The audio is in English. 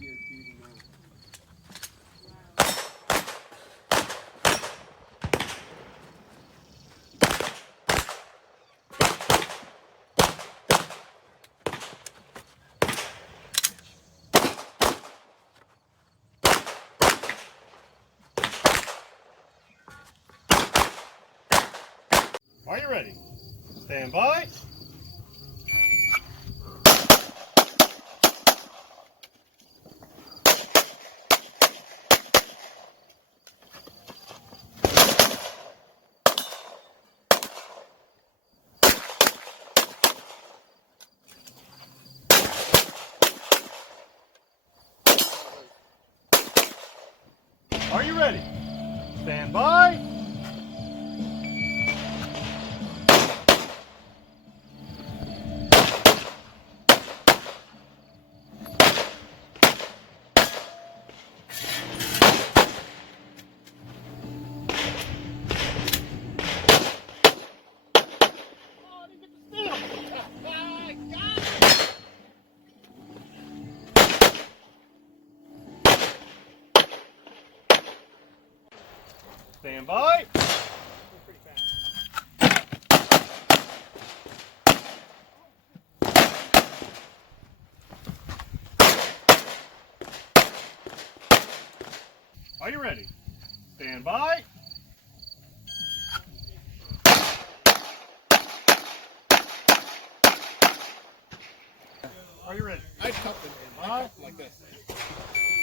year duty now. Are you ready? Stand by. Are you ready? Stand by. Stand by. Are you ready? Stand by. Are you ready? I cup them like this.